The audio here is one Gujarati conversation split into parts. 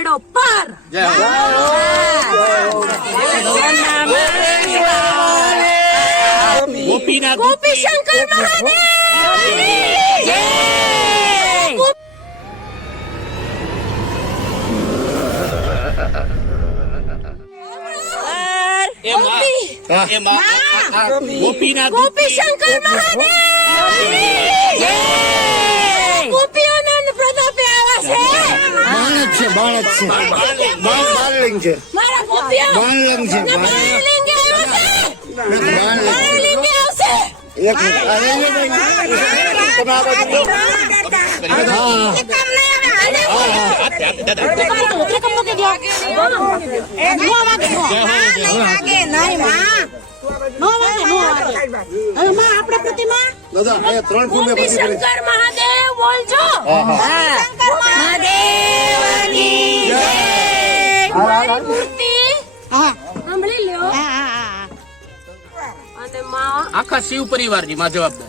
બેડો પાર. ગોપીનાથ ગોપી શંકર મહાદેવ જય! એ માં એ માં. આ- આ ગોપીનાથ ગોપી શંકર મહાદેવ જય! ગોપીઓના પ્રતાપે આવ્યા છે બાળક છે. બાળલિંગ છે. બાળલિંગ છે. ને બાળલિંગે આવ્યા શંકર મહાદેવ બોલજો. એક મારી મૂર્તિ. સાંભળી લ્યો. અને માં. આખા શિવ પરિવારની માં જવાબદાર.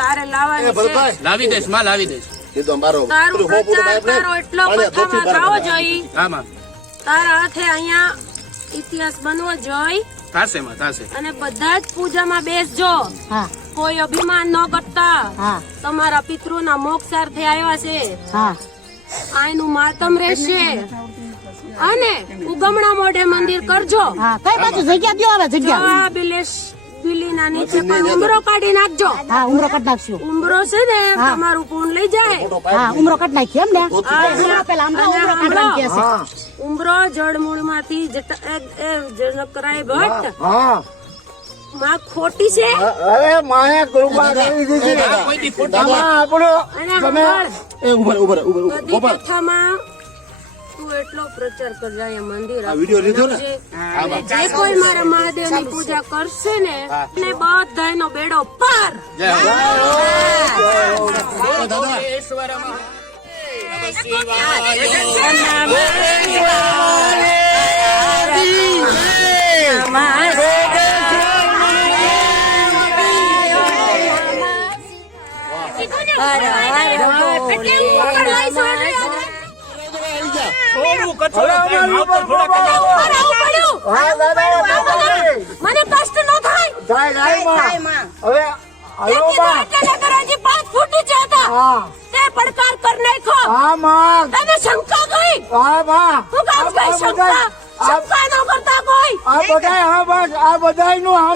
તારે લાવવાની લાવી દઈશમાં લાવી દઈશ. એ તો મારો તારું પેલું હોપું તો પ્રચાર તારો એટલો પાણી આ ધોતી કથામાં બરાબર. થવો જોઈએ હા માં. તારા હાથે અહીંયા ઇતિહાસ બનવો જોઈ. થાશે માં થાશે. અને બધા જ પૂજામાં બેસજો. કોઈ અભિમાન ન કરતા. તમારા પિતૃના મોક્ષાર્થે આવ્યા છે. આયનું માતમ રહેશે. અને ઉગમણા મોઢે મંદિર કરજો. હા કઈ બાજુ? જગ્યા દો હવે જગ્યા. બિલેશ બિલીના નીચે પણ ઉમરો કાઢી નાખજો. હા ઉમરો કાઢ નાખશું ઉમરો છે ને તમારું ફોન લઈ જાય. હા ઉમરો કાઢ નાખી એમ ને? પેલા ઉમરો કાઢવાનું કહે છે ઉમરો જળમૂળમાંથી જનકરાય ભટ્ટ. માં ખોટી છે? અરે માએ કૃપા કરી દીધી આપણો અને તમે સાંભળ, એ ઉભર ઉભર ઉભર ગોપાલ કથામાં તું એટલો પ્રચાર કરજે અહીંયા મંદિર આ વીડિયો લીધો ને? જે કોઈ મારા મહાદેવની પૂજા કરશે ને ને બધાયનો બેડો પાર જય હો. દાદા ઈશ્વરમાં થોડું કચરો થાય, માવતર થોડા હા દાદા મને કષ્ટ ન થાય. જાય જાય માં. હવે હલો માં કીધું એટલે નગર હજી ફૂટ ઊંચા હતા. હા. તે પડકાર કર નાખો હા માં. તને શંકા ગઈ? હા માં. હું કામ કઈ શંકા? શંકા ન કરતા કોઈ? આ બધાય હા બસ આ બધાયનું હા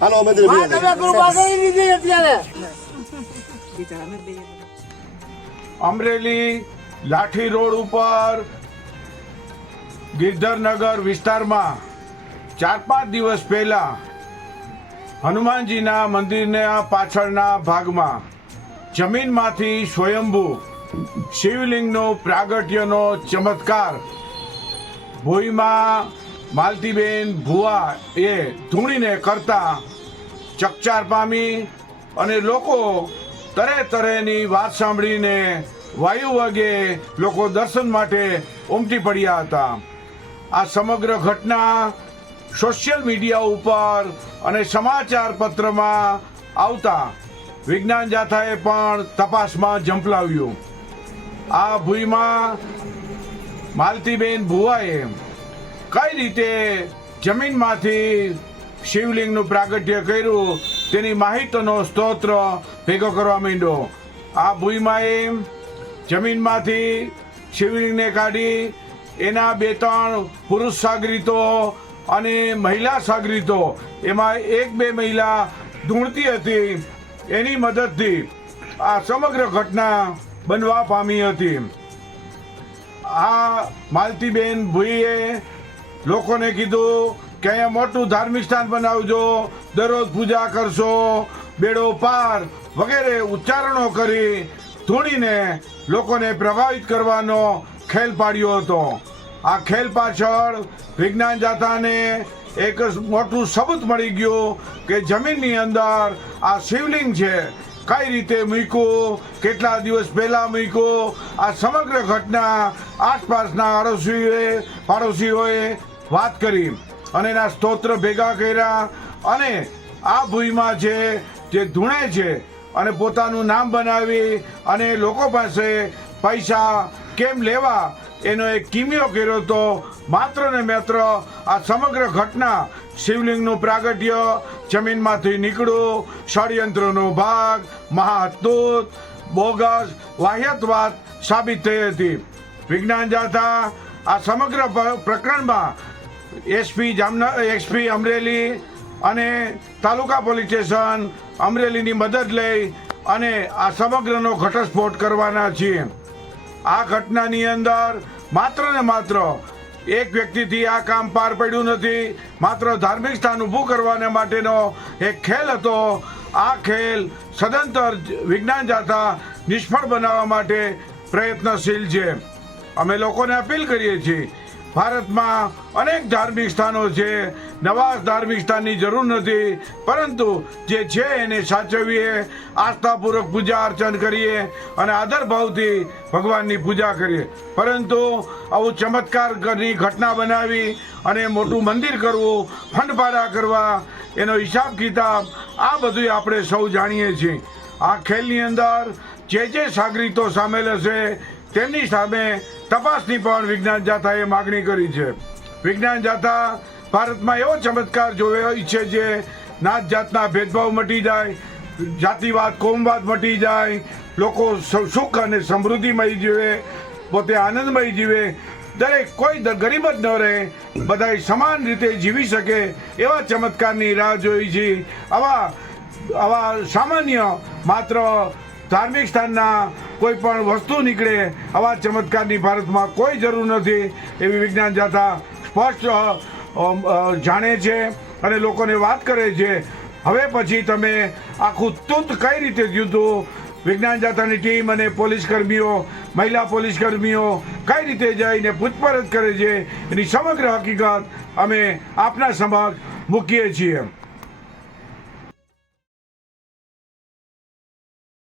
હાલો મંદિર તમે કૃપા કરી દીધી અત્યારે. અમરેલી લાઠી રોડ ઉપર ગિરધરનગર વિસ્તારમાં ચાર પાંચ દિવસ પહેલા હનુમાનજીના મંદિરના પાછળના ભાગમાં જમીનમાંથી સ્વયંભૂ શિવલિંગનો પ્રાગટ્યનો ચમત્કાર ભોઈમાં માલતીબેન ભુવા એ ધૂણીને કરતા ચકચાર પામી અને લોકો તરે તરેની વાત સાંભળીને વાયુ વાગે લોકો દર્શન માટે ઉમટી પડ્યા હતા. આ સમગ્ર ઘટના સોશિયલ મીડિયા ઉપર અને સમાચાર પત્રમાં આવતા વિજ્ઞાન જાથાએ પણ તપાસમાં ઝંપલાવ્યું. આ ભૂઈમાં માલતીબેન ભુવાએ કઈ રીતે જમીનમાંથી શિવલિંગનું પ્રાગટ્ય કર્યું તેની માહિતીનો સ્તોત્ર ભેગો કરવા માંડ્યો. આ ભૂઈમાએ જમીનમાંથી શિવલિંગને કાઢી એના બે ત્રણ પુરુષ સાગરીતો અને મહિલા સાગરીતો, એમાં એક બે મહિલા ધૂણતી હતી, એની મદદથી આ સમગ્ર ઘટના બનવા પામી હતી. આ માલતીબેન ભુઈએ લોકોને કીધું કે અહીંયા મોટું ધાર્મિક સ્થાન બનાવજો, દરરોજ પૂજા કરશો, બેડો પાર વગેરે ઉચ્ચારણો કરી ધૂણીને લોકોને પ્રભાવિત કરવાનો ખેલ પાડ્યો હતો. આ ખેલ પાછળ વિજ્ઞાન જાતાને એક મોટું સબૂત મળી ગયું કે જમીનની અંદર આ શિવલિંગ છે. કઈ રીતે મૂક્યું? કેટલા દિવસ પહેલા મૂક્યું? આ સમગ્ર ઘટના આસપાસના આડોશીઓએ પાડોશીઓએ વાત કરી અને એના સ્તોત્ર ભેગા કર્યા અને આ ભૂમિમાં જે ધૂણે છે અને પોતાનું નામ બનાવી અને લોકો પાસે પૈસા કેમ લેવા એનો એક કિમિયો કર્યો તો માત્ર ને માત્ર આ સમગ્ર ઘટના શિવલિંગનું પ્રાગટ્ય, જમીનમાંથી નીકળવું ષડયંત્રનો ભાગ મહાદૂત બોગસ, વાહ્યતવાદ સાબિત થઈ હતી. વિજ્ઞાન જાથા આ સમગ્ર પ્રકરણમાં એસપી જામનગર એસપી અમરેલી અને તાલુકા પોલીસ સ્ટેશન અમરેલીની મદદ લઈ અને આ સમગ્રનો ઘટસ્ફોટ કરવાના છીએ. આ ઘટનાની અંદર માત્ર ને માત્ર એક વ્યક્તિથી આ કામ પાર પડ્યું નથી, માત્ર ધાર્મિક સ્થાન ઊભું કરવાને માટેનો એક ખેલ હતો. આ ખેલ સદંતર વિજ્ઞાન જાતા નિષ્ફળ બનાવવા માટે પ્રયત્નશીલ છે. અમે લોકોને અપીલ કરીએ છીએ ભારતમાં અનેક ધાર્મિક સ્થાનો છે. નવા ધાર્મિક સ્થાનની જરૂર નથી. પરંતુ જે છે એને સાચવીએ, આસ્થાપૂર્વક પૂજા અર્ચન કરીએ અને આદર ભાવથી ભગવાનની પૂજા કરીએ. પરંતુ આવું ચમત્કારની ઘટના બનાવી અને મોટું મંદિર કરવું, ફંડપાડા કરવા, એનો હિસાબ કિતાબ, આ બધું આપણે સૌ જાણીએ છીએ. આ ખેલની અંદર જે જે સાગરીતો સામેલ હશે, તેમની સામે તપાસની પણ વિજ્ઞાન જાથાએ માગણી કરી છે. વિજ્ઞાન જાથા ભારતમાં એવો ચમત્કાર જોયો ઈચ્છે છે, નાત જાતના ભેદભાવ મટી જાય, જાતિવાદ, કોમવાદ મટી જાય, લોકો સુખ અને સમૃદ્ધિમય જીવે, પોતે આનંદમય જીવે, દરેક કોઈ ગરીબ જ ન રહે બધા સમાન રીતે જીવી શકે એવા ચમત્કારની રાહ જોઈ છે. આવા આવા સામાન્ય માત્ર ધાર્મિક સ્થાનના કોઈ પણ વસ્તુ નીકળે આવા ચમત્કારની ભારતમાં કોઈ જરૂર નથી એવી વિજ્ઞાન જાથા સ્પષ્ટ જાણે છે અને લોકોને વાત કરે છે. હવે પછી તમે આખું તૂત કઈ રીતે હતું વિજ્ઞાન જાથાની ટીમ અને પોલીસ કર્મીઓ મહિલા પોલીસ કર્મીઓ કઈ રીતે જઈને પૂછપરછ કરે છે? એની સમગ્ર હકીકત અમે આપના સમક્ષ મૂકીએ છીએ.